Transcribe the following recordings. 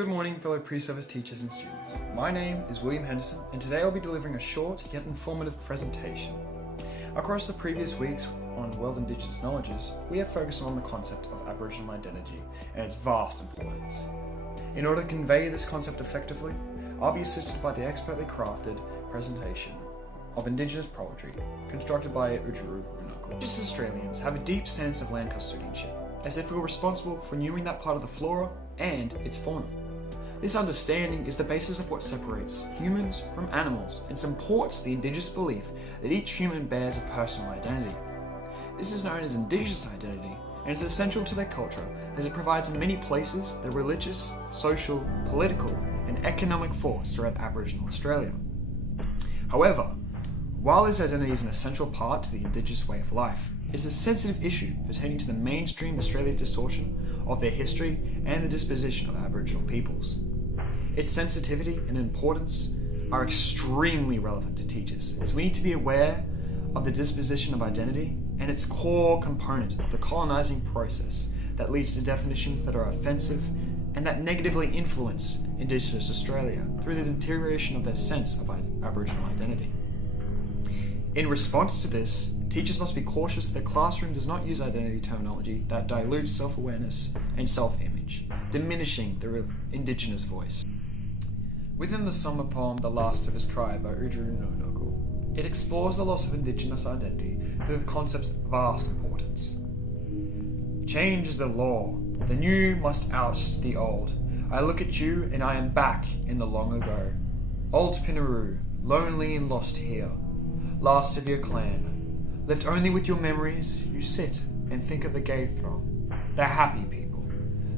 Good morning, fellow pre-service teachers and students. My name is William Henderson, and today I'll be delivering a short yet informative presentation. Across the previous weeks on World Indigenous Knowledges, we have focused on the concept of Aboriginal identity and its vast importance. In order to convey this concept effectively, I'll be assisted by the expertly crafted presentation of Indigenous poetry constructed by Ujuru Unakul. Indigenous Australians have a deep sense of land custodianship, as they feel responsible for renewing that part of the flora and its fauna. This understanding is the basis of what separates humans from animals and supports the Indigenous belief that each human bears a personal identity. This is known as Indigenous identity and is essential to their culture as it provides in many places the religious, social, political and economic force throughout Aboriginal Australia. However, while this identity is an essential part to the Indigenous way of life, it is a sensitive issue pertaining to the mainstream Australia's distortion of their history and the disposition of Aboriginal peoples. Its sensitivity and importance are extremely relevant to teachers, as we need to be aware of the disposition of identity and its core component of the colonising process that leads to definitions that are offensive and that negatively influence Indigenous Australia through the deterioration of their sense of Aboriginal identity. In response to this, teachers must be cautious that the classroom does not use identity terminology that dilutes self-awareness and self-image, diminishing the Indigenous voice. Within the summer poem The Last of His Tribe by Ujuru Unakul, it explores the loss of Indigenous identity through the concept's vast importance. Change is the law. The new must oust the old. I look at you and I am back in the long ago. Old Pinaroo, lonely and lost here, last of your clan. Left only with your memories, you sit and think of the gay throng, the happy people,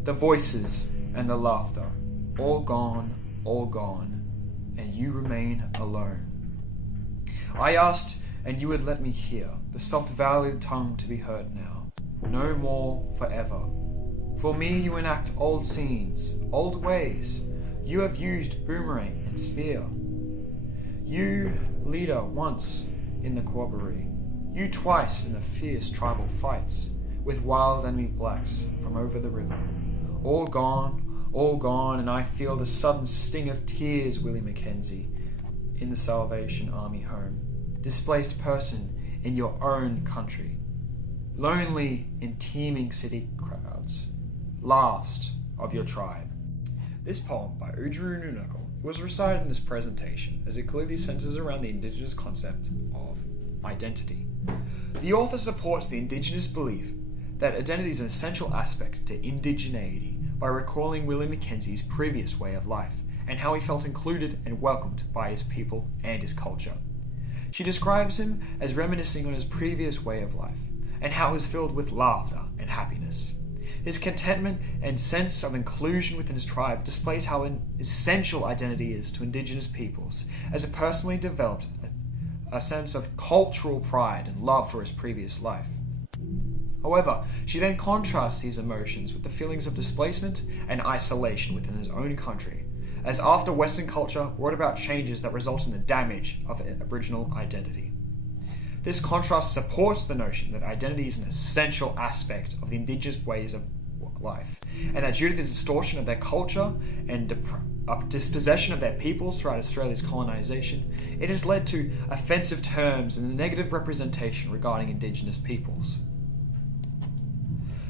the voices and the laughter, all gone, and you remain alone. I asked, and you would let me hear the soft-valued tongue to be heard now, no more forever. For me you enact old scenes, old ways. You have used boomerang and spear. You, leader, once in the corroboree. You twice in the fierce tribal fights with wild enemy blacks from over the river. All gone, and I feel the sudden sting of tears, Willie Mackenzie, in the Salvation Army home. Displaced person in your own country. Lonely in teeming city crowds. Last of your tribe. This poem by Ujuru Unakul was recited in this presentation as it clearly centers around the Indigenous concept of identity. The author supports the Indigenous belief that identity is an essential aspect to indigeneity by recalling Willie Mackenzie's previous way of life and how he felt included and welcomed by his people and his culture. She describes him as reminiscing on his previous way of life and how it was filled with laughter and happiness. His contentment and sense of inclusion within his tribe displays how essential identity is to Indigenous peoples, as it personally developed a sense of cultural pride and love for his previous life. However, she then contrasts these emotions with the feelings of displacement and isolation within his own country, as after Western culture brought about changes that result in the damage of Aboriginal identity. This contrast supports the notion that identity is an essential aspect of the Indigenous ways of life, and that due to the distortion of their culture and dispossession of their peoples throughout Australia's colonisation, it has led to offensive terms and a negative representation regarding Indigenous peoples.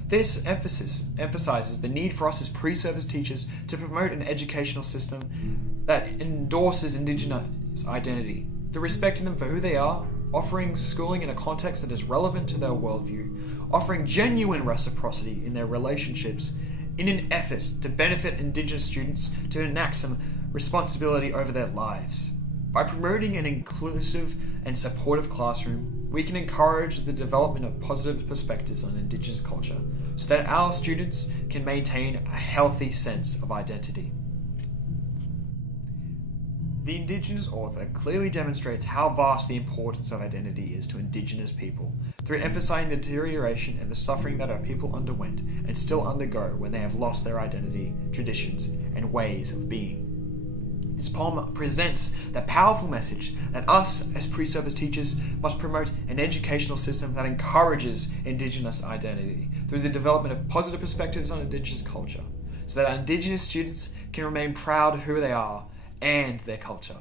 This emphasises the need for us as pre-service teachers to promote an educational system that endorses Indigenous identity, through respecting them for who they are, offering schooling in a context that is relevant to their worldview, offering genuine reciprocity in their relationships in an effort to benefit Indigenous students to enact some responsibility over their lives. By promoting an inclusive and supportive classroom, we can encourage the development of positive perspectives on Indigenous culture so that our students can maintain a healthy sense of identity. The Indigenous author clearly demonstrates how vast the importance of identity is to Indigenous people through emphasizing the deterioration and the suffering that our people underwent and still undergo when they have lost their identity, traditions, and ways of being. This poem presents the powerful message that us as pre-service teachers must promote an educational system that encourages Indigenous identity through the development of positive perspectives on Indigenous culture, so that our Indigenous students can remain proud of who they are and their culture.